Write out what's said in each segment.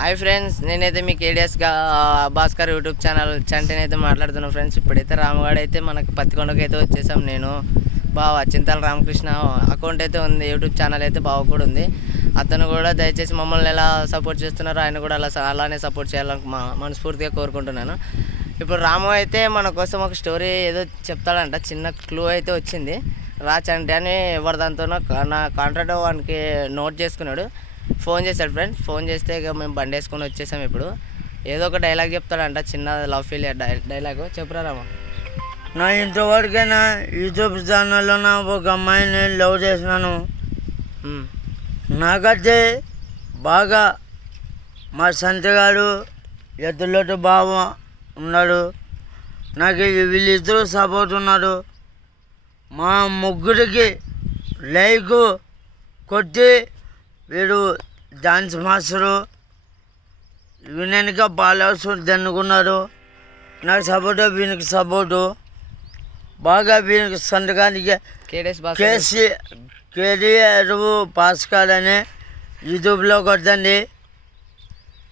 Hi friends నేనైతే మీకు ఏడియస్గా భాస్కర్ యూట్యూబ్ ఛానల్ చంటని అయితే మాట్లాడుతున్నాను ఫ్రెండ్స్ ఇప్పుడైతే రామగాడు అయితే మనకి పత్తికొండకి అయితే వచ్చేసాం నేను. బావ చింతల రామకృష్ణ అకౌంట్ అయితే ఉంది యూట్యూబ్ ఛానల్ అయితే బావ కూడా ఉంది. అతను కూడా దయచేసి మమ్మల్ని ఎలా సపోర్ట్ చేస్తున్నారో ఆయన కూడా అలా అలానే సపోర్ట్ చేయాలని మనస్ఫూర్తిగా కోరుకుంటున్నాను. ఇప్పుడు రాము అయితే మన కోసం ఒక స్టోరీ ఏదో చెప్తాడంట చిన్న క్లూ అయితే వచ్చింది. రాచంటే అని ఎవరి నా కాంట్రాక్ట్ వానికి నోట్ చేసుకున్నాడు. ఫోన్ చేశాడు ఫ్రెండ్స్ ఫోన్ చేస్తే ఇక మేము బండి వేసుకొని వచ్చేసాం ఇప్పుడు. ఏదో ఒక డైలాగ్ చెప్తాడంట చిన్న లవ్ ఫీల్ డైలాగ్. చెప్పురా రామా. నా ఇంతవరకైనా యూట్యూబ్ ఛానల్లో నా ఒక అమ్మాయిని లవ్ చేసినాను. నాకైతే బాగా మా సంతగాడు ఎద్దులోటు బావ ఉన్నాడు. నాకు వీళ్ళిద్దరూ సపోర్ట్ ఉన్నారు. మా ముగ్గురికి లైక్ కొట్టి వీడు డాన్స్ మాస్టరు. వినక బాలసు దన్నుకున్నారు. నాకు సపోర్టు వీనికి సపోర్టు. బాగా వీనికి సంతకానికి కేసీ కేడీఆర్ భాస్కర్ అని యూట్యూబ్లో కొట్టండి.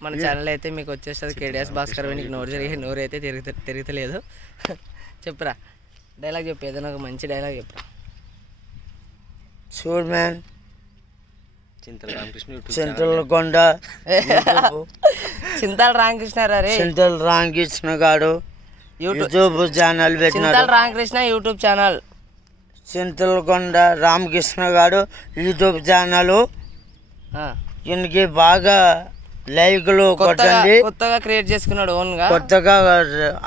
మన ఛానల్ అయితే మీకు వచ్చేస్తుంది కేడిఎస్ భాస్కర్ నీకు నోరు జరిగే నోరు అయితే తిరుగుత తిరుగుతలేదు. చెప్పురా. డైలాగ్ చెప్పు ఏదైనా ఒక మంచి డైలాగ్ చెప్పురా. చూడ్ మ్యాన్. సెంట్రల్ కొండ చింతాల రామకృష్ణ రే సెంట్రల్ రామకృష్ణ గాడు యూట్యూబ్ యూట్యూబ్ ఛానల్ చింతాల పెట్టినాడు రామకృష్ణ యూట్యూబ్ ఛానల్. సెంట్రల్ కొండ రామకృష్ణ గాడు యూట్యూబ్ ఛానల్. ఆ. దీనికి బాగా లైక్లు కొట్టండి. కొత్తగా క్రియేట్ చేసుకున్నాడు ఓన్గా కొత్తగా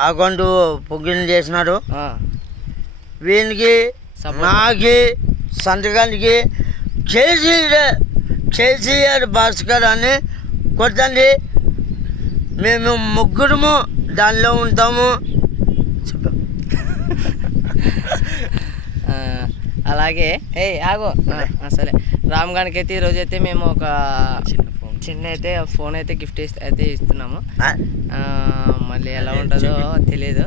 అకౌంట్ బుకింగ్ చేసినాడు. ఆ. వీనికి. నాకి సంతకానికి కేసీఆర్ కేసీఆర్ భాస్కర్ అని కొట్టండి. మేము ముగ్గురము దానిలో ఉంటాము. చెప్పు. అలాగే. ఏయ్ ఆగో. సరే. రామ్ గారికి అయితే ఈరోజు అయితే మేము ఒక చిన్న ఫోన్. చిన్న అయితే ఫోన్ అయితే గిఫ్ట్ అయితే ఇస్తున్నాము. మళ్ళీ ఎలా ఉంటుందో తెలియదు